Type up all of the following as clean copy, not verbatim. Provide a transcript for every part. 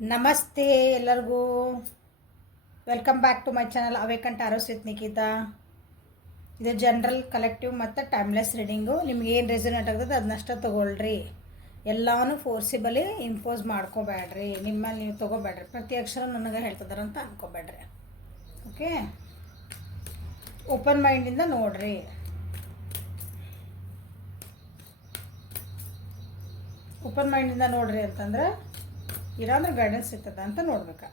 ನಮಸ್ತೆ ಎಲ್ಲರಿಗೂ. Welcome back to my channel awakened arrows with Nikhita. ಇದು ಜನರಲ್ ಕಲೆಕ್ಟಿವ್ ಮತ್ತು ಟೈಮ್ಲೆಸ್ ರೀಡಿಂಗು. ನಿಮ್ಗೆ ಏನು ರೆಸೊನೇಟ್ ಆಗ್ತದೆ ಅದನ್ನಷ್ಟ ತೊಗೊಳ್ರಿ. ಎಲ್ಲನೂ ಫೋರ್ಸಿಬಲಿ ಇಂಪೋಸ್ ಮಾಡ್ಕೋಬೇಡ್ರಿ. ನಿಮ್ಮಲ್ಲಿ ನೀವು ತೊಗೋಬೇಡ್ರಿ. ಪ್ರತಿ ಅಕ್ಷರ ನನಗೆ ಹೇಳ್ತಿದಾರಂತ ಅನ್ಕೋಬೇಡ್ರಿ. ಓಕೆ, ಓಪನ್ ಮೈಂಡಿಂದ ನೋಡ್ರಿ. ಓಪನ್ ಮೈಂಡಿಂದ ನೋಡ್ರಿ ಅಂತಂದ್ರೆ ಇರಾಂದ್ರೆ ಗೈಡೆನ್ಸ್ ಸಿಗ್ತದೆ ಅಂತ ನೋಡ್ಬೇಕು.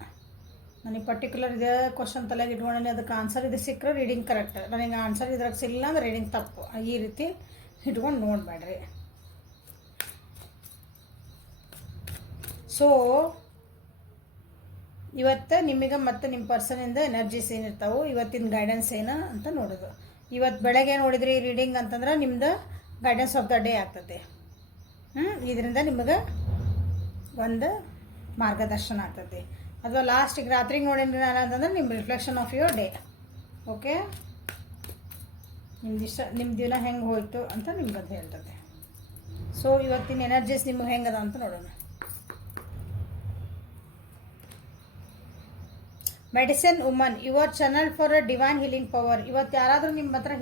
ನನಗೆ ಪರ್ಟಿಕ್ಯುಲರ್ ಇದೇ ಕ್ವಶನ್ ತಲೆಗೆ ಇಟ್ಕೊಂಡೇ ಅದಕ್ಕೆ ಆನ್ಸರ್ ಇದು ಸಿಕ್ಕರೆ ರೀಡಿಂಗ್ ಕರೆಕ್ಟ್, ನನಗೆ ಆನ್ಸರ್ ಇದ್ರಾಗ ಸಿಲ್ಲ ಅಂದ್ರೆ ರೀಡಿಂಗ್ ತಪ್ಪು. ಈ ರೀತಿ ಇಟ್ಕೊಂಡು ನೋಡಬೇಡ್ರಿ. ಸೊ ಇವತ್ತು ನಿಮಗೆ ಮತ್ತು ನಿಮ್ಮ ಪರ್ಸನಿಂದ ಎನರ್ಜೀಸ್ ಏನಿರ್ತಾವೆ, ಇವತ್ತಿನ ಗೈಡೆನ್ಸ್ ಏನು ಅಂತ ನೋಡೋದು. ಇವತ್ತು ಬೆಳಗ್ಗೆ ನೋಡಿದ್ರಿ ರೀಡಿಂಗ್ ಅಂತಂದ್ರೆ ನಿಮ್ದು ಗೈಡೆನ್ಸ್ ಆಫ್ ದ ಡೇ ಆಗ್ತದೆ. ಇದರಿಂದ ನಿಮಗೆ ಒಂದು ಮಾರ್ಗದರ್ಶನ ಆಗ್ತದೆ. ಅಥವಾ ಲಾಸ್ಟಿಗೆ ರಾತ್ರಿಗೆ ನೋಡಿದ್ರಿ ನಾನು ಅಂತಂದ್ರೆ ನಿಮ್ಮ reflection of your day. Okay, ನಿಮ್ಮ ದಿನ ಹೆಂಗೆ ಹೋಯ್ತು ಅಂತ ನಿಮ್ಗೆ ಅದು ಹೇಳ್ತದೆ. ಸೊ ಇವತ್ತಿನ ಎನರ್ಜೀಸ್ ನಿಮಗೆ ಹೆಂಗದ ಅಂತ ನೋಡೋಣ. Medicine woman, your channel for a divine healing power. ಇವತ್ತು ಯಾರಾದರೂ ನಿಮ್ಮ ಹತ್ರ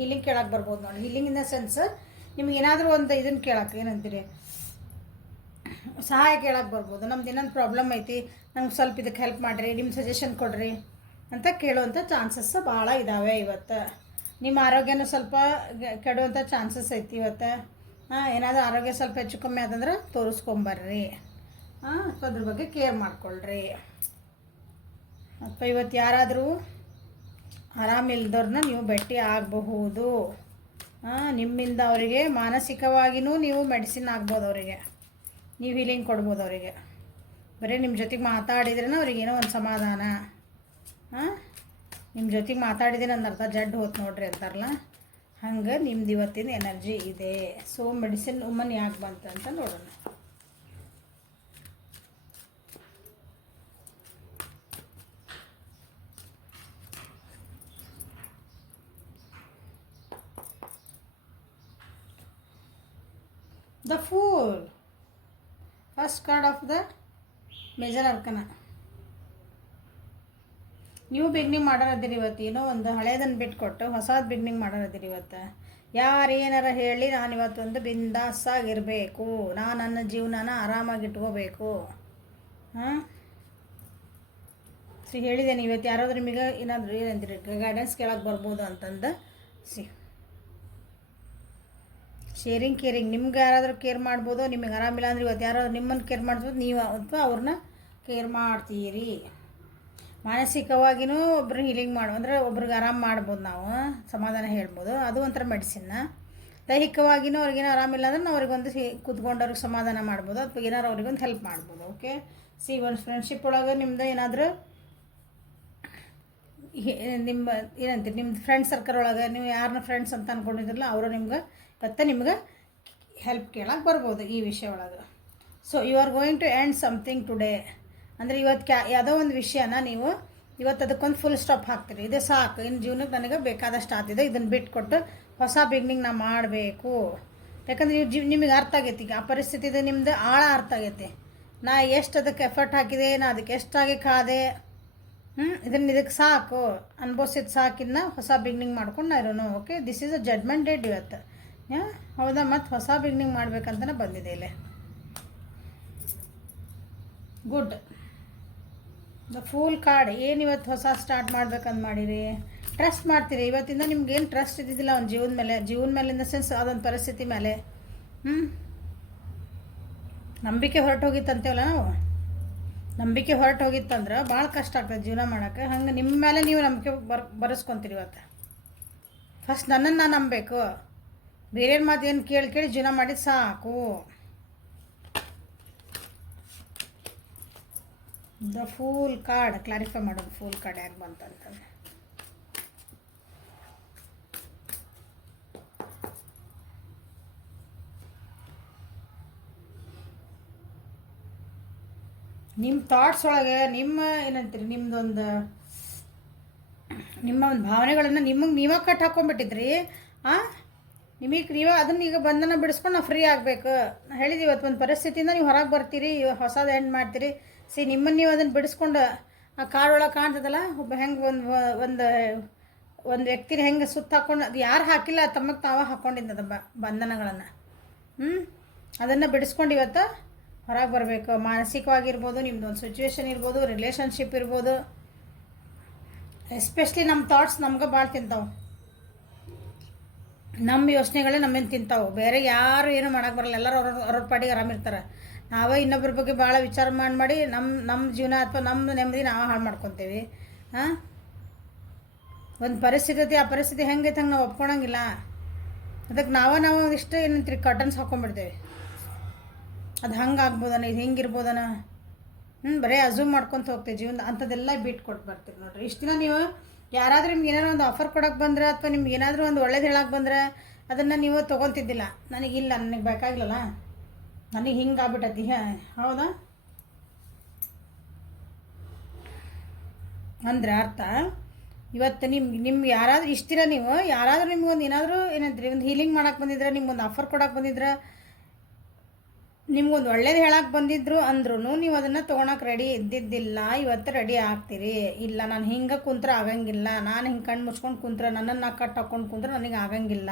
ಹೀಲಿಂಗ್ ಕೇಳಕ್ಕೆ ಬರ್ಬೋದು ನೋಡಿ. ಹೀಲಿಂಗ್ ಇನ್ ದ ಸೆನ್ಸ್ ನಿಮ್ಗೆ ಏನಾದರೂ ಒಂದು ಇದನ್ನು ಕೇಳಕ್ಕೆ ಏನಂತೀರಿ, ಸಹಾಯ ಕೇಳಕ್ಕೆ ಬರ್ಬೋದು. ನಮ್ದು ಇನ್ನೊಂದು ಪ್ರಾಬ್ಲಮ್ ಐತಿ, ನಮ್ಗೆ ಸ್ವಲ್ಪ ಇದಕ್ಕೆ ಹೆಲ್ಪ್ ಮಾಡಿರಿ, ನಿಮ್ಮ ಸಜೆಷನ್ ಕೊಡ್ರಿ ಅಂತ ಕೇಳುವಂಥ ಚಾನ್ಸಸ್ ಭಾಳ ಇದ್ದಾವೆ. ಇವತ್ತು ನಿಮ್ಮ ಆರೋಗ್ಯನೂ ಸ್ವಲ್ಪ ಕೆಡುವಂಥ ಚಾನ್ಸಸ್ ಐತಿ. ಇವತ್ತು ಏನಾದರೂ ಆರೋಗ್ಯ ಸ್ವಲ್ಪ ಹೆಚ್ಚು ಕಮ್ಮಿ ಆದಂದ್ರೆ ತೋರಿಸ್ಕೊಂಬರ್ರಿ. ಅದ್ರ ಬಗ್ಗೆ ಕೇರ್ ಮಾಡ್ಕೊಳ್ರಿ. ಅಥವಾ ಇವತ್ತು ಯಾರಾದರೂ ಆರಾಮಿಲ್ದವ್ರನ್ನ ನೀವು ಭೇಟಿ ಆಗಬಹುದು. ನಿಮ್ಮಿಂದ ಅವರಿಗೆ ಮಾನಸಿಕವಾಗಿಯೂ ನೀವು ಮೆಡಿಸಿನ್ ಆಗ್ಬೋದು. ಅವರಿಗೆ ನೀವು ಹೀಲಿಂಗ್ ಕೊಡ್ಬೋದು. ಅವರಿಗೆ ಬರೀ ನಿಮ್ಮ ಜೊತೆಗೆ ಮಾತಾಡಿದ್ರೇ ಅವ್ರಿಗೇನೋ ಒಂದು ಸಮಾಧಾನ. ನಿಮ್ಮ ಜೊತೆಗೆ ಮಾತಾಡಿದ್ರೆ ನನ್ನ ಅರ್ಥ ಜಡ್ ಹೋತ್ ನೋಡ್ರಿ ಅಂತಾರಲ್ಲ, ಹಂಗೆ ನಿಮ್ದು ಇವತ್ತಿನ ಎನರ್ಜಿ ಇದೆ. ಸೊ ಮೆಡಿಸಿನ್ ವುಮನ್ ಯಾಕೆ ಬಂತು ಅಂತ ನೋಡೋಣ. The pool, first card of the major ಅರ್ಕನ. ನೀವು ಬಿಗ್ನಿಂಗ್ ಮಾಡೋರದಿರಿ ಇವತ್ತು. ಏನೋ ಒಂದು ಹಳೇದನ್ನು ಬಿಟ್ಕೊಟ್ಟು ಹೊಸದು ಬಿಗ್ನಿಂಗ್ ಮಾಡೋರದಿರಿ ಇವತ್ತು. ಯಾರು ಏನಾರ ಹೇಳಿ ನಾನು ಇವತ್ತೊಂದು ಬಿಂದಾಸಾಗಿರಬೇಕು, ನಾನು ನನ್ನ ಜೀವನನ ಆರಾಮಾಗಿ ಇಟ್ಕೋಬೇಕು. ಹೇಳಿದ್ದೇನೆ ಇವತ್ತು ಯಾರಾದ್ರೂ ನಿಮಗೆ ಏನಾದರೂ ಏನಂತೀರಿ ಗೈಡೆನ್ಸ್ ಕೇಳಕ್ಕೆ ಬರ್ಬೋದು ಅಂತಂದು. ಶೇರಿಂಗ್ ಕೇರಿಂಗ್, ನಿಮ್ಗೆ ಯಾರಾದರೂ ಕೇರ್ ಮಾಡ್ಬೋದು. ನಿಮಗೆ ಆರಾಮಿಲ್ಲ ಅಂದ್ರೆ ಇವತ್ತು ಯಾರಾದ್ರೂ ನಿಮ್ಮನ್ನು ಕೇರ್ ಮಾಡ್ಬೋದು, ನೀವು ಅಥವಾ ಅವ್ರನ್ನ ಕೇರ್ ಮಾಡ್ತೀರಿ. ಮಾನಸಿಕವಾಗಿಯೂ ಒಬ್ರು ಹೀಲಿಂಗ್ ಅಂದರೆ ಒಬ್ರಿಗೆ ಆರಾಮ ಮಾಡ್ಬೋದು, ನಾವು ಸಮಾಧಾನ ಹೇಳ್ಬೋದು. ಅದು ಒಂಥರ ಮೆಡಿಸಿನ್ನ. ದೈಹಿಕವಾಗಿಯೂ ಅವ್ರಿಗೇನೋ ಆರಾಮಿಲ್ಲ ಅಂದ್ರೆ ನಾವು ಅವ್ರಿಗೊಂದು ಕೂತ್ಕೊಂಡು ಅವ್ರಿಗೆ ಸಮಾಧಾನ ಮಾಡ್ಬೋದು, ಅಥವಾ ಏನಾರು ಅವ್ರಿಗೊಂದು ಹೆಲ್ಪ್ ಮಾಡ್ಬೋದು. ಓಕೆ, ಒಂದು ಫ್ರೆಂಡ್ಶಿಪ್ ಒಳಗೆ ನಿಮ್ದು ಏನಾದರೂ ನಿಮ್ಮ ಏನಂತೀರಿ, ನಿಮ್ಮ ಫ್ರೆಂಡ್ ಸರ್ಕಲ್ ಒಳಗೆ ನೀವು ಯಾರನ್ನ ಫ್ರೆಂಡ್ಸ್ ಅಂತ ಅಂದ್ಕೊಂಡಿದ್ರಲ್ಲ ಅವರು ನಿಮ್ಗೆ ಹೆಲ್ಪ್ ಕೇಳಕ್ಕೆ ಬರ್ಬೋದು ಈ ವಿಷಯ ಒಳಗೆ. So you are going to end something today. ಅಂದರೆ ಇವತ್ತು ಯಾವುದೋ ಒಂದು ವಿಷಯನ ನೀವು ಇವತ್ತು ಅದಕ್ಕೊಂದು ಫುಲ್ ಸ್ಟಾಪ್ ಹಾಕ್ತೀರಿ. ಇದೇ ಸಾಕು, ಇನ್ನು ಜೀವನಕ್ಕೆ ನನಗೆ ಬೇಕಾದಷ್ಟು ಆಗ್ತಿದೆ, ಇದನ್ನು ಬಿಟ್ಕೊಟ್ಟು ಹೊಸ ಬಿಗ್ನಿಂಗ್ ನಾ ಮಾಡಬೇಕು. ಯಾಕಂದರೆ ನಿಮಗೆ ಅರ್ಥ ಆಗೈತಿ ಈಗ ಆ ಪರಿಸ್ಥಿತಿದು, ನಿಮ್ಮದು ಆಳ ಅರ್ಥ ಆಗೈತಿ. ನಾ ಎಷ್ಟು ಅದಕ್ಕೆ ಎಫರ್ಟ್ ಹಾಕಿದೆ, ನಾ ಅದಕ್ಕೆ ಎಷ್ಟಾಗಿ ಕಾದೆ, ಇದಕ್ಕೆ ಸಾಕು ಅನ್ಭವಿಸಿದ ಸಾಕಿನ್ನ ಹೊಸ ಬಿಗ್ನಿಂಗ್ ಮಾಡ್ಕೊಂಡು ನಾ ಇರೋನು. Okay, this is a judgement date ಇವತ್ತು. ಹೌದಾ, ಮತ್ತು ಹೊಸ ಬಿಗ್ನಿಂಗ್ ಮಾಡ್ಬೇಕಂತಲೇ ಬಂದಿದೆ ಇಲ್ಲಿ. ಗುಡ್. ದ ಫೂಲ್ ಕಾರ್ಡ್, ಏನು ಇವತ್ತು ಹೊಸ ಸ್ಟಾರ್ಟ್ ಮಾಡ್ಬೇಕಂತ ಮಾಡಿರಿ. ಟ್ರಸ್ಟ್ ಮಾಡ್ತೀರಿ ಇವತ್ತಿಂದ. ನಿಮ್ಗೇನು ಟ್ರಸ್ಟ್ ಇದ್ದಿದ್ದಿಲ್ಲ ಅವ್ನ ಜೀವನ ಮೇಲೆ ಇನ್ ದ ಸೆನ್ಸ್ ಅದೊಂದು ಪರಿಸ್ಥಿತಿ ಮೇಲೆ ನಂಬಿಕೆ ಹೊರಟು ಹೋಗಿತ್ತಂತೇವಲ್ಲ ನಾವು. ನಂಬಿಕೆ ಹೊರಟು ಹೋಗಿತ್ತಂದ್ರೆ ಭಾಳ ಕಷ್ಟ ಆಗ್ತದೆ ಜೀವನ ಮಾಡೋಕ್ಕೆ. ಹಂಗೆ ನಿಮ್ಮ ಮೇಲೆ ನೀವು ನಂಬಿಕೆ ಬರೆಸ್ಕೊತೀರಿ ಇವತ್ತು. ಫಸ್ಟ್ ನನ್ನನ್ನು ನಾನು ನಂಬಬೇಕು, ಬೇರೆ ಮಾತು ಏನು ಕೇಳಿ ಜೀವನ ಮಾಡಿದ್ದು ಸಾಕು. ದ ಫೂಲ್ ಕಾರ್ಡ್ ಕ್ಲಾರಿಫೈ ಮಾಡೋದು. ಫೂಲ್ ಕಾರ್ಡ್ ಯಾಕೆ ಬಂತಂತಂದ್ರೆ ನಿಮ್ಮ ಥಾಟ್ಸ್ ಒಳಗೆ ನಿಮ್ಮ ಏನಂತೀರಿ, ನಿಮ್ಮ ಒಂದು ಭಾವನೆಗಳನ್ನು ನೀವೇ ಕಟ್ ಹಾಕೊಂಡ್ಬಿಟ್ಟಿದ್ರಿ. ನಿಮಗೆ ನೀವು ಅದನ್ನು ಈಗ ಬಂಧನ ಬಿಡಿಸ್ಕೊಂಡು ನಾವು ಫ್ರೀ ಆಗಬೇಕು. ನಾನು ಹೇಳಿದ್ದು ಇವತ್ತು ಒಂದು ಪರಿಸ್ಥಿತಿಯಿಂದ ನೀವು ಹೊರಗೆ ಬರ್ತೀರಿ, ಹೊಸದು ಎಂಡ್ ಮಾಡ್ತೀರಿ. ನಿಮ್ಮನ್ನು ನೀವು ಅದನ್ನು ಬಿಡಿಸ್ಕೊಂಡು ಆ ಕಾರ್ಡ್ ಒಳಗೆ ಕಾಣ್ತದಲ್ಲ, ಒಬ್ಬ ಹೆಂಗೆ ಒಂದು ಒಂದು ವ್ಯಕ್ತಿನ ಹೆಂಗೆ ಸುತ್ತ ಹಾಕ್ಕೊಂಡು, ಅದು ಯಾರು ಹಾಕಿಲ್ಲ ತಮಗೆ ತಾವ ಹಾಕ್ಕೊಂಡಿದ್ದದ ಬಂಧನಗಳನ್ನು. ಅದನ್ನು ಬಿಡಿಸ್ಕೊಂಡು ಇವತ್ತು ಹೊರಗೆ ಬರಬೇಕು. ಮಾನಸಿಕವಾಗಿರ್ಬೋದು, ನಿಮ್ಮದು ಒಂದು ಸಿಚುವೇಶನ್ ಇರ್ಬೋದು, ರಿಲೇಷನ್ಶಿಪ್ ಇರ್ಬೋದು. ಎಸ್ಪೆಷಲಿ ನಮ್ಮ ಥಾಟ್ಸ್ ನಮ್ಗೆ ಭಾಳ ತಿಂತಾವೆ. ನಮ್ಮ ಯೋಚನೆಗಳೇ ನಮ್ಮನ್ನು ತಿಂತಾವೆ. ಬೇರೆ ಯಾರು ಏನು ಮಾಡೋಕ್ಕೆ ಬರಲ್ಲ. ಎಲ್ಲರೂ ಅವ್ರ ಪಾಡಿಗೆ ಆರಾಮಿರ್ತಾರೆ. ನಾವೇ ಇನ್ನೊಬ್ಬರ ಬಗ್ಗೆ ಭಾಳ ವಿಚಾರ ಮಾಡಿ ನಮ್ಮ ಜೀವನ ಅಥವಾ ನಮ್ಮ ನೆಮ್ಮದಿ ನಾವು ಹಾಳು ಮಾಡ್ಕೊತೀವಿ. ಒಂದು ಪರಿಸ್ಥಿತಿ, ಆ ಪರಿಸ್ಥಿತಿ ಹೆಂಗೈತೆ ಹಂಗೆ ನಾವು ಒಪ್ಕೊಳಂಗಿಲ್ಲ. ಅದಕ್ಕೆ ನಾವು ಇಷ್ಟು ಏನಂತೀರಿ ಕಟನ್ಸ್ ಹಾಕ್ಕೊಂಡ್ಬಿಡ್ತೇವೆ. ಅದು ಹಂಗೆ ಆಗ್ಬೋದನ, ಇದು ಹಿಂಗಿರ್ಬೋದನ, ಬರೀ ಅಝೂಮ್ ಮಾಡ್ಕೊತ ಹೋಗ್ತೇವೆ ಜೀವನ. ಅಂಥದ್ದೆಲ್ಲ ಬಿಟ್ಟು ಕೊಟ್ಟು ಬರ್ತೀವಿ ನೋಡಿರಿ. ಇಷ್ಟು ದಿನ ನೀವು ಯಾರಾದರೂ ನಿಮ್ಗೆ ಏನಾದ್ರು ಒಂದು ಆಫರ್ ಕೊಡೋಕೆ ಬಂದ್ರೆ ಅಥವಾ ನಿಮ್ಗೆ ಏನಾದರೂ ಒಂದು ಒಳ್ಳೇದು ಹೇಳಕ್ಕೆ ಬಂದ್ರೆ ಅದನ್ನು ನೀವು ತೊಗೊತಿದ್ದಿಲ್ಲ. ನನಗಿಲ್ಲ, ನನಗೆ ಬೇಕಾಗಿಲ್ಲಲ್ಲ, ನನಗೆ ಹಿಂಗೆ ಆಗ್ಬಿಟ್ಟೈತಿ. ಹೌದಾ? ಅಂದ್ರೆ ಅರ್ಥ ಇವತ್ತು ನಿಮ್ಗೆ ಯಾರಾದರೂ ಇಷ್ಟು ದಿನ ನೀವು ಯಾರಾದರೂ ನಿಮ್ಗೊಂದು ಏನಾದರೂ ಏನಂತೀರಿ ಒಂದು ಹೀಲಿಂಗ್ ಮಾಡೋಕೆ ಬಂದಿದ್ರೆ, ನಿಮ್ಗೊಂದು ಆಫರ್ ಕೊಡೋಕೆ ಬಂದಿದ್ರೆ, ನಿಮ್ಗೊಂದು ಒಳ್ಳೇದು ಹೇಳಕ್ಕೆ ಬಂದಿದ್ರು ಅಂದ್ರೂ ನೀವು ಅದನ್ನು ತೊಗೊಳಕ್ಕೆ ರೆಡಿ ಇದ್ದಿದ್ದಿಲ್ಲ. ಇವತ್ತು ರೆಡಿ ಆಗ್ತೀರಿ. ಇಲ್ಲ, ನಾನು ಹಿಂಗೆ ಕುಂತ್ರೆ ಆಗಂಗಿಲ್ಲ, ನಾನು ಹಿಂಗೆ ಕಣ್ಣು ಮುಚ್ಕೊಂಡು ಕುಂತ್ರೆ, ನನ್ನನ್ನು ಕಟ್ಟು ಹಾಕ್ಕೊಂಡು ಕುಂತ್ರೆ ನನಗೆ ಆಗಂಗಿಲ್ಲ.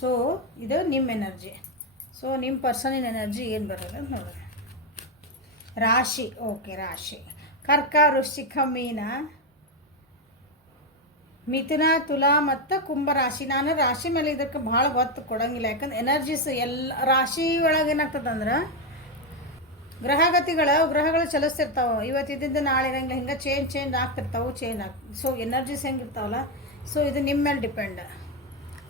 ಸೊ ಇದು ನಿಮ್ಮ ಎನರ್ಜಿ. ಸೊ ನಿಮ್ಮ ಪರ್ಸನಿನ ಎನರ್ಜಿ ಏನು ಬರೋದು ನೋಡೋಣ. ರಾಶಿ, ಓಕೆ, ರಾಶಿ ಕರ್ಕ, ವೃಶ್ಚಿಕ, ಮೀನ, ಮಿಥುನ, ತುಲಾ ಮತ್ತು ಕುಂಭ ರಾಶಿ. ನಾನು ರಾಶಿ ಮೇಲೆ ಇದಕ್ಕೆ ಭಾಳ ಒತ್ತು ಕೊಡೋಂಗಿಲ್ಲ. ಯಾಕಂದ್ರೆ ಎನರ್ಜೀಸ್ ಎಲ್ಲ ರಾಶಿ ಒಳಗೆ ಏನಾಗ್ತದಂದ್ರೆ ಗ್ರಹಗಳು ಚಲಿಸ್ತಿರ್ತಾವೆ. ಇವತ್ತಿದ್ದ ನಾಳೆ ಇರಂಗಿಲ್ಲ, ಹಿಂಗೆ ಚೇಂಜ್ ಆಗ್ತಿರ್ತಾವೆ. ಸೊ ಎನರ್ಜೀಸ್ ಹೆಂಗಿರ್ತಾವಲ್ಲ, ಸೊ ಇದು ನಿಮ್ಮ ಮೇಲೆ ಡಿಪೆಂಡ್.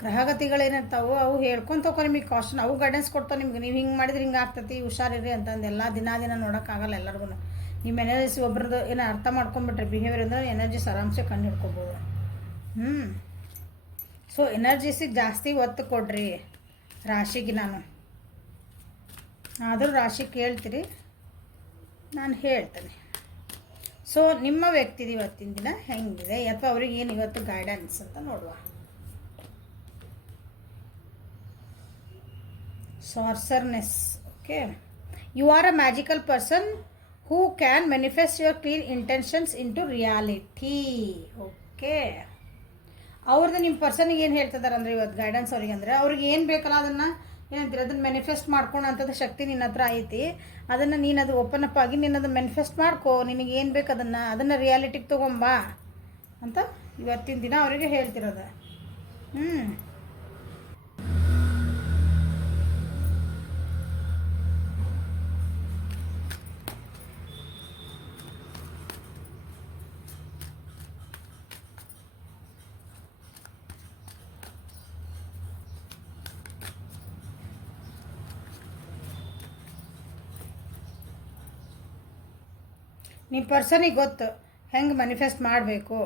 ಗ್ರಹಗತಿಗಳೇನಿರ್ತಾವೆ ಅವು ಹೇಳ್ಕೊಂತ ಹೋಗೋ ನಿಮಗೆ ಕಾಶನ್, ಅವು ಗೈಡೆನ್ಸ್ ಕೊಡ್ತಾವೆ ನಿಮ್ಗೆ. ನೀವು ಹಿಂಗೆ ಮಾಡಿದ್ರೆ ಹಿಂಗೆ ಆಗ್ತೈತಿ, ಹುಷಾರಿರಿ ಅಂತಂದು. ಎಲ್ಲ ದಿನ ನೋಡೋಕ್ಕಾಗಲ್ಲ ಎಲ್ಲರಿಗೂ. ನಿಮ್ಮ ಎನರ್ಜೀಸ್ ಒಬ್ರದ್ದು ಏನೋ ಅರ್ಥ ಮಾಡ್ಕೊಂಬಿಟ್ರೆ ಬಿಹೇವಿಯರ್ ಅಂದರೆ ಎನರ್ಜೀಸ್ ಆರಾಮ್ಸೆ ಕಂಡು ಹಿಡ್ಕೊಬೋದು. ಸೊ ಎನರ್ಜೀಸಿಗೆ ಜಾಸ್ತಿ ಒತ್ತು ಕೊಡ್ರಿ ರಾಶಿಗೆ. ನಾನು ಆದರೂ ರಾಶಿ ಕೇಳ್ತೀರಿ, ನಾನು ಹೇಳ್ತೇನೆ. ಸೊ ನಿಮ್ಮ ವ್ಯಕ್ತಿದು ಇವತ್ತಿನ ದಿನ ಹೆಂಗಿದೆ ಅಥವಾ ಅವ್ರಿಗೆ ಏನು ಇವತ್ತು ಗೈಡೆನ್ಸ್ ಅಂತ ನೋಡುವ. Sorceress, okay. You are a magical person who can manifest your clean intentions into reality. Okay, ಅವ್ರದ್ದು ನಿಮ್ಮ ಪರ್ಸನಿಗೆ ಏನು ಹೇಳ್ತಿದ್ದಾರೆ ಅಂದರೆ ಇವತ್ತು ಗೈಡೆನ್ಸ್ ಅವ್ರಿಗೆ ಅಂದರೆ, ಅವ್ರಿಗೆ ಏನು ಬೇಕಲ್ಲ ಅದನ್ನು ಏನಂತೀರಿ ಅದನ್ನು ಮ್ಯಾನಿಫೆಸ್ಟ್ ಮಾಡ್ಕೊಂಡು ಅಂಥದ್ದು ಶಕ್ತಿ ನಿನ್ನ ಹತ್ರ ಐತಿ. ಅದನ್ನು ನೀನು ಅದು ಓಪನ್ ಅಪ್ ಆಗಿ ನೀನು ಅದನ್ನು ಮ್ಯಾನಿಫೆಸ್ಟ್ ಮಾಡ್ಕೋ. ನಿನಗೆ ಏನು ಬೇಕು ಅದನ್ನು ರಿಯಾಲಿಟಿಗೆ ತೊಗೊಂಬಾ ಅಂತ ಇವತ್ತಿನ ದಿನ ಅವರಿಗೆ ಹೇಳ್ತಿರೋದು. ನಿಮ್ಮ ಪರ್ಸನಿಗೆ ಗೊತ್ತು ಹೆಂಗೆ ಮ್ಯಾನಿಫೆಸ್ಟ್ ಮಾಡಬೇಕು,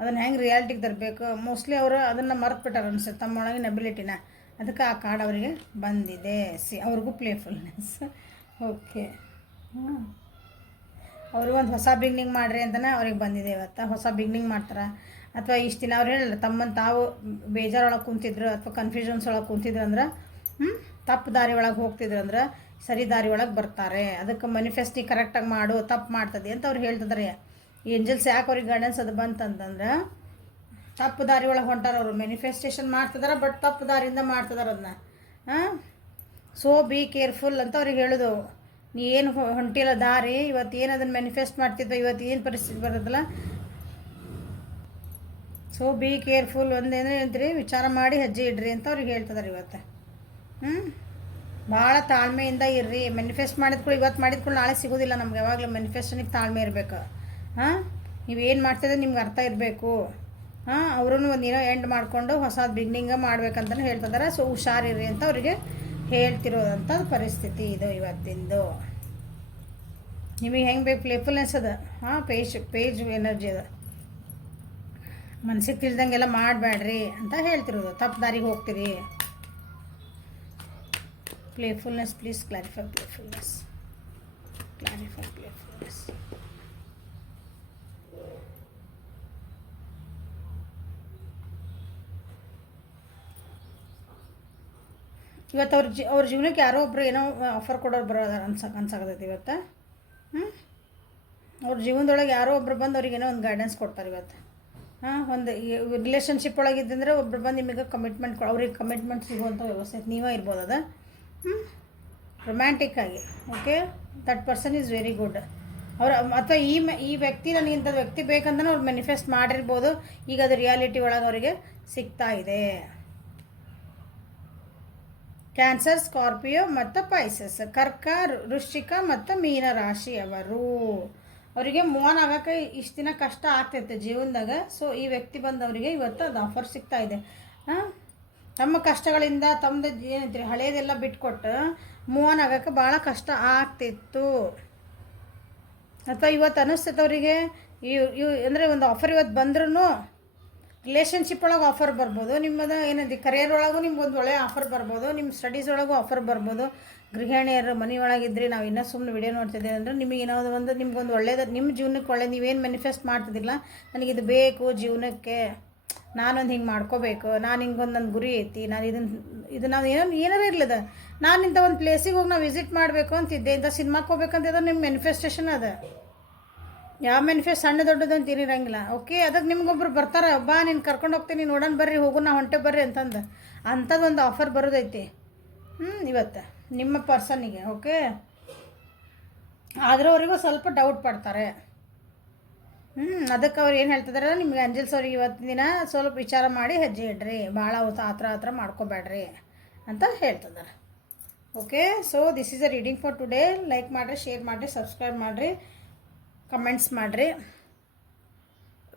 ಅದನ್ನು ಹೆಂಗೆ ರಿಯಾಲಿಟಿಗೆ ತರಬೇಕು. ಮೋಸ್ಟ್ಲಿ ಅವರು ಅದನ್ನು ಮರೆತುಬಿಟ್ಟಾರೆ ಅನಿಸುತ್ತೆ ತಮ್ಮೊಳಗಿನ ಎಬಿಲಿಟಿನ. ಅದಕ್ಕೆ ಆ ಕಾರ್ಡ್ ಅವರಿಗೆ ಬಂದಿದೆ. ಅವ್ರಿಗೂ ಪ್ಲೇಫುಲ್ನೆಸ್. ಓಕೆ, ಅವ್ರಿಗೆ ಒಂದು ಹೊಸ ಬಿಗ್ನಿಂಗ್ ಮಾಡಿರಿ ಅಂತಲೇ ಅವ್ರಿಗೆ ಬಂದಿದೆ ಇವತ್ತು. ಹೊಸ ಬಿಗ್ನಿಂಗ್ ಮಾಡ್ತಾರೆ. ಅಥವಾ ಇಷ್ಟು ದಿನ ಅವ್ರು ಹೇಳಲ್ಲ ತಮ್ಮನ್ನು ತಾವು ಬೇಜಾರೊಳಗೆ ಕುಂತಿದ್ರು ಅಥವಾ ಕನ್ಫ್ಯೂಷನ್ಸ್ ಒಳಗೆ ಕುಂತಿದ್ರು ಅಂದ್ರೆ, ತಪ್ಪು ದಾರಿ ಒಳಗೆ ಹೋಗ್ತಿದ್ರು ಅಂದ್ರೆ ಸರಿ ದಾರಿ ಒಳಗೆ ಬರ್ತಾರೆ. ಅದಕ್ಕೆ ಮ್ಯಾನಿಫೆಸ್ಟಿಂಗ್ ಕರೆಕ್ಟಾಗಿ ಮಾಡು, ತಪ್ಪು ಮಾಡ್ತದೆ ಅಂತ ಅವ್ರು ಹೇಳ್ತಿದ್ದಾರೆ. ಏಂಜಲ್ಸ್ ಯಾಕೆ ಅವ್ರಿಗೆ ಗೈಡೆನ್ಸ್ ಅದು ಬಂತಂತಂದ್ರೆ, ತಪ್ಪು ದಾರಿ ಒಳಗೆ ಹೊಂಟಾರ ಅವರು. ಮ್ಯಾನಿಫೆಸ್ಟೇಷನ್ ಮಾಡ್ತಿದಾರೆ, ಬಟ್ ತಪ್ಪು ದಾರಿಯಿಂದ ಮಾಡ್ತಿದಾರೆ ಅದನ್ನ. ಸೊ ಬಿ ಕೇರ್ಫುಲ್ ಅಂತ ಅವ್ರಿಗೆ ಹೇಳೋದು. ನೀ ಏನು ಹೊಂಟಿಲ್ಲ ದಾರಿ, ಇವತ್ತು ಏನು ಅದನ್ನು ಮ್ಯಾನಿಫೆಸ್ಟ್ ಮಾಡ್ತಿದ್ದೋ, ಇವತ್ತು ಏನು ಪರಿಸ್ಥಿತಿ ಬರೋದಲ್ಲ, ಸೊ ಬಿ ಕೇರ್ಫುಲ್. ಒಂದೇನು ಹೇಳ್ತೀರಿ, ವಿಚಾರ ಮಾಡಿ ಹೆಜ್ಜೆ ಇಡ್ರಿ ಅಂತ ಅವ್ರಿಗೆ ಹೇಳ್ತಿದ್ದಾರೆ ಇವತ್ತು. ಭಾಳ ತಾಳ್ಮೆಯಿಂದ ಇರ್ರಿ. ಮ್ಯಾನಿಫೆಸ್ಟ್ ಮಾಡಿದ್ಕೊಳ್ಳಿ, ಇವತ್ತು ಮಾಡಿದ್ಕೊಳ್ಳಿ ನಾಳೆ ಸಿಗೋದಿಲ್ಲ ನಮ್ಗೆ. ಯಾವಾಗಲೂ ಮ್ಯಾನಿಫೆಸ್ಟನಿಗೆ ತಾಳ್ಮೆ ಇರಬೇಕು. ನೀವೇನು ಮಾಡ್ತಿದ್ರೆ ನಿಮ್ಗೆ ಅರ್ಥ ಇರಬೇಕು. ಅವ್ರೂ ಒಂದು ಏನೋ ಎಂಡ್ ಮಾಡಿಕೊಂಡು ಹೊಸದು ಬಿಗ್ನಿಂಗ ಮಾಡ್ಬೇಕಂತಲೇ ಹೇಳ್ತಿದ್ದಾರೆ. ಸೊ ಹುಷಾರಿರ್ರಿ ಅಂತ ಅವರಿಗೆ ಹೇಳ್ತಿರೋದಂಥ ಪರಿಸ್ಥಿತಿ ಇದು ಇವತ್ತಿಂದು. ನಿಮಗೆ ಹೆಂಗೆ ಬೇಕು ಪ್ಲೇಫುಲ್ನೆಸ್ ಅದ. ಪೇಜ್ ಎನರ್ಜಿ ಅದ. ಮನಸ್ಸಿಗೆ ತಿಳಿದಂಗೆಲ್ಲ ಮಾಡಬೇಡ್ರಿ ಅಂತ ಹೇಳ್ತಿರೋದು. ತಪ್ಪು ದಾರಿಗೆ ಹೋಗ್ತೀರಿ. Playfulness, please clarify playfulness. Clarify playfulness. ಇವತ್ತು ಅವ್ರ ಜೀವನಕ್ಕೆ ಯಾರೋ ಒಬ್ರು ಏನೋ ಆಫರ್ ಕೊಡೋರು ಬರೋದಾರ ಅನ್ಸಾಕತ್ತೈತಿ ಇವತ್ತು. ಅವ್ರ ಜೀವನದೊಳಗೆ ಯಾರೋ ಒಬ್ರು ಬಂದು ಅವ್ರಿಗೇನೋ ಒಂದು ಗೈಡೆನ್ಸ್ ಕೊಡ್ತಾರೆ ಇವತ್ತು. ಒಂದು ರಿಲೇಷನ್ಶಿಪ್ ಒಳಗಿದ್ದಂದ್ರೆ ಒಬ್ರು ಬಂದು ನಿಮಗೆ ಕಮಿಟ್ಮೆಂಟ್ ಅವ್ರಿಗೆ ಕಮಿಟ್ಮೆಂಟ್ ಸಿಗುವಂಥ ವ್ಯವಸ್ಥೆ ನೀವೇ ಇರ್ಬೋದು ಅದು. ರೊಮ್ಯಾಂಟಿಕ್ ಆಗಿ. Okay, that person is very good. ಅವ್ರು ಅಥವಾ ಈ ವ್ಯಕ್ತಿ ನನಗೆ ಇಂಥದ್ದು ವ್ಯಕ್ತಿ ಬೇಕಂತಲೇ ಅವ್ರು ಮ್ಯಾನಿಫೆಸ್ಟ್ ಮಾಡಿರ್ಬೋದು. ಈಗ ಅದು ರಿಯಾಲಿಟಿ ಒಳಗೆ ಅವರಿಗೆ ಸಿಗ್ತಾ ಇದೆ. ಕ್ಯಾನ್ಸರ್, ಸ್ಕಾರ್ಪಿಯೋ ಮತ್ತು ಪೈಸಸ್, ಕರ್ಕ, ವೃಶ್ಚಿಕ ಮತ್ತು ಮೀನ ರಾಶಿಯವರು. ಅವರಿಗೆ ಮೂವ್ ಆನ್ ಆಗೋಕ್ಕೆ ಇಷ್ಟು ದಿನ ಕಷ್ಟ ಆಗ್ತೈತೆ ಜೀವನದಾಗ. ಸೊ ಈ ವ್ಯಕ್ತಿ ಬಂದವರಿಗೆ ಇವತ್ತು ಅದು ಆಫರ್ ಸಿಗ್ತಾ ಇದೆ. ತಮ್ಮ ಕಷ್ಟಗಳಿಂದ ತಮ್ಮದು ಏನೈತ್ರಿ ಹಳೇದೆಲ್ಲ ಬಿಟ್ಕೊಟ್ಟು ಮೂವ್ ಆನ್ ಆಗೋಕ್ಕೆ ಭಾಳ ಕಷ್ಟ ಆಗ್ತಿತ್ತು. ಅಥವಾ ಇವತ್ತು ಅನ್ನಿಸ್ತೈತೆ ಅವರಿಗೆ ಇವು ಅಂದರೆ ಒಂದು ಆಫರ್ ಇವತ್ತು ಬಂದ್ರೂ ರಿಲೇಷನ್ಶಿಪ್ ಒಳಗೆ ಆಫರ್ ಬರ್ಬೋದು. ನಿಮ್ಮದು ಏನಂತ ಕರಿಯರ್ ಒಳಗೂ ನಿಮ್ಗೊಂದು ಒಳ್ಳೆಯ ಆಫರ್ ಬರ್ಬೋದು. ನಿಮ್ಮ ಸ್ಟಡೀಸ್ ಒಳಗೂ ಆಫರ್ ಬರ್ಬೋದು. ಗೃಹಿಣಿಯರು ಮನೆ ಒಳಗಿದ್ರಿ ನಾವು ಇನ್ನೂ ಸುಮ್ಮನೆ ವಿಡಿಯೋ ನೋಡ್ತಿದ್ದೇವೆ ಅಂದರೆ ನಿಮಗೆ ಏನಾದ್ರು ಒಂದು ನಿಮ್ಗೊಂದು ಒಳ್ಳೇದು ನಿಮ್ಮ ಜೀವನಕ್ಕೆ ಒಳ್ಳೆ ನೀವೇನು ಮ್ಯಾನಿಫೆಸ್ಟ್ ಮಾಡ್ತಿದ್ದಿಲ್ಲ, ನನಗಿದು ಬೇಕು ಜೀವನಕ್ಕೆ, ನಾನೊಂದು ಹಿಂಗೆ ಮಾಡ್ಕೋಬೇಕು, ನಾನು ಹಿಂಗೊಂದು ನನ್ನ ಗುರಿ ಐತಿ, ನಾನು ಇದು ನಾವು ಏನಾರು ಇರ್ಲದ, ನಾನು ಇಂಥ ಒಂದು ಪ್ಲೇಸಿಗೆ ಹೋಗಿ ನಾವು ವಿಸಿಟ್ ಮಾಡಬೇಕು ಅಂತಿದ್ದೆ, ಇಂಥ ಸಿನಿಮಾಕ್ಕೆ ಹೋಗ್ಬೇಕಂತಿದ್ರೆ ನಿಮ್ಮ ಮ್ಯಾನಿಫೆಸ್ಟೇಷನ್ ಅದ. ಯಾವ ಮ್ಯಾನಿಫೆಸ್ಟ್ ಸಣ್ಣ ದೊಡ್ಡದು ಅಂತ ಏನಿರಂಗಿಲ್ಲ. ಓಕೆ, ಅದಕ್ಕೆ ನಿಮ್ಗೊಬ್ರು ಬರ್ತಾರೆ, ಬಾ ನೀನು ಕರ್ಕೊಂಡು ಹೋಗ್ತೀನಿ, ನೋಡೋಣ ಬರ್ರಿ, ಹೋಗು ನಾ ಹೊಂಟೆ ಬರ್ರಿ ಅಂತಂದು ಅಂಥದ್ದು ಒಂದು ಆಫರ್ ಬರೋದೈತಿ ಇವತ್ತು ನಿಮ್ಮ ಪರ್ಸನ್ನಿಗೆ. ಓಕೆ, ಆದರೂ ಅವರಿಗೂ ಸ್ವಲ್ಪ ಡೌಟ್ ಪಡ್ತಾರೆ. ಅದಕ್ಕೆ ಅವ್ರು ಏನು ಹೇಳ್ತಿದಾರೆ, ನಿಮ್ಗೆ ಅಂಜಲ್ಸ್ ಅವ್ರಿಗೆ ಇವತ್ತಿನ ದಿನ ಸ್ವಲ್ಪ ವಿಚಾರ ಮಾಡಿ ಹೆಜ್ಜೆ ಇಡ್ರಿ, ಭಾಳ ಹತ್ರ ಮಾಡ್ಕೋಬೇಡ್ರಿ ಅಂತ ಹೇಳ್ತಿದ್ದಾರೆ. Okay, so this is a reading for today. Like ಮಾಡಿರಿ, ಶೇರ್ ಮಾಡಿರಿ, ಸಬ್ಸ್ಕ್ರೈಬ್ ಮಾಡಿರಿ, ಕಮೆಂಟ್ಸ್ ಮಾಡಿರಿ.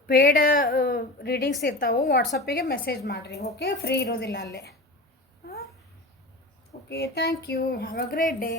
ಪೇಯ್ಡ್ ರೀಡಿಂಗ್ಸ್ ಇರ್ತಾವೆ, ವಾಟ್ಸಪ್ಪಿಗೆ ಮೆಸೇಜ್ ಮಾಡಿರಿ. ಓಕೆ, ಫ್ರೀ ಇರೋದಿಲ್ಲ ಅಲ್ಲೇ. Okay, thank you, have a great day.